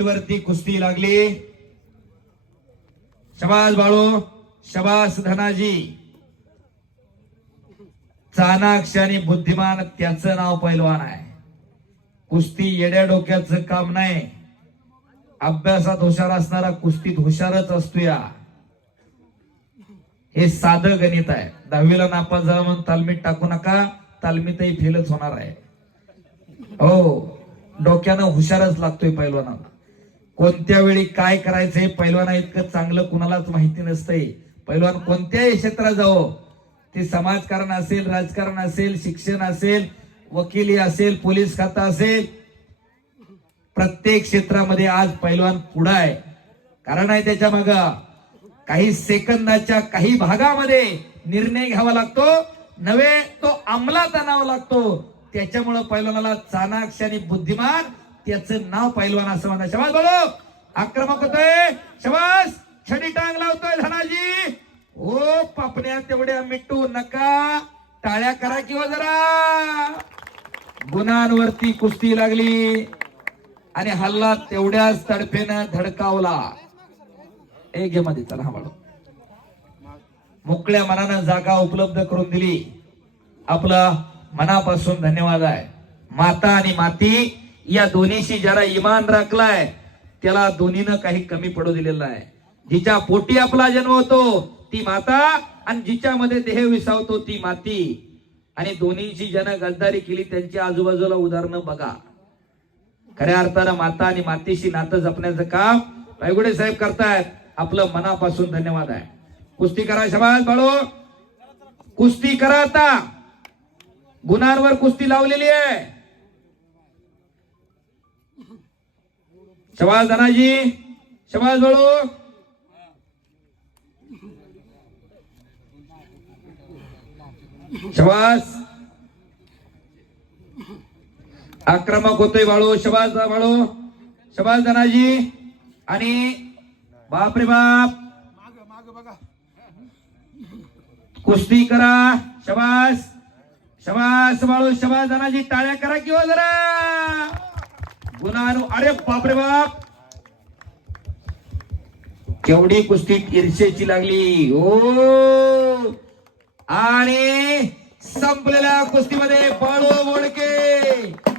वरती कुस्ती लागली. शबास बाळू, शबास धनाजी. चाणाक्ष आणि बुद्धिमान त्याचं नाव पैलवान आहे. कुस्ती येड्या डोक्याचं काम नाही. अभ्यासात हुशार असणारा कुस्तीत हुशारच असतो. या हे साधं गणित आहे. 10वीला नापास झाला म्हणून तालमीत टाकू नका, तालमीतही फेलच होणार आहे. हो, डोक्यानं हुशारच लागतोय पैलवानाला. कोणत्या वेळी काय करायचं हे पैलवाना इतकं चांगलं कुणालाच माहिती नसतंय. पैलवान कोणत्याही क्षेत्रात जावो, ते समाजकारण असेल, राजकारण असेल, शिक्षण असेल, वकिली असेल, पोलीस खाता असेल, प्रत्येक क्षेत्रामध्ये आज पैलवान पुढे आहे. कारण आहे त्याच्या मागं काही सेकंदाच्या काही भागामध्ये निर्णय घ्यावा लागतो, नव्हे तो अंमलात आणावा लागतो. त्याच्यामुळे पैलवानाला चाणाक्ष आणि बुद्धिमान त्याचं नाव पैलवान असं म्हणतात. शबास बोलो, आक्रमक होतोय. शबास, छडी टांग लावतोय धनाजी. ओ पापण्या तेवढ्या मिटू नका, टाळ्या करा किंवा जरा. गुणांवरती कुस्ती लागली आणि हल्ला तेवढ्याच तडफेनं धडकावला. एक मध्ये चला बाळू, मोकळ्या मनानं जागा उपलब्ध करून दिली. आपला मनापासून धन्यवाद आहे. माता आणि माती या दोन्हीशी ज्याला इमान राखलाय त्याला दोन्हीनं काही कमी पडू दिलेलं आहे. जिच्या पोटी आपला जन्म होतो ती माता आणि जिच्यामध्ये देह विसावतो ती माती. आणि दोन्हीची ज्यानं गद्दारी केली त्यांच्या आजूबाजूला उदाहरणं बघा. खऱ्या अर्थानं माता आणि मातीशी नातं जपण्याचं काम पायगुडे साहेब करतायत. आपलं मनापासून धन्यवाद आहे. कुस्ती करा. शबास बाळू, कुस्ती करा. आता गुणांवर कुस्ती लावलेली आहे. शबास धनाजी, शबास बाळू. शबास, आक्रमक होतोय बाळू. शबास बाळू, शबास धनाजी. आणि बाप रे बाप, कुस्ती करा. शबास, शबास बाळू, शबास धनाजी. टाळ्या करा किंवा जरा. गुणानु, अरे बाप रे बाप, केवढी कुस्ती ईर्षेची लागली. ओ, आणि संपलेल्या कुस्तीमध्ये बाळू बोडके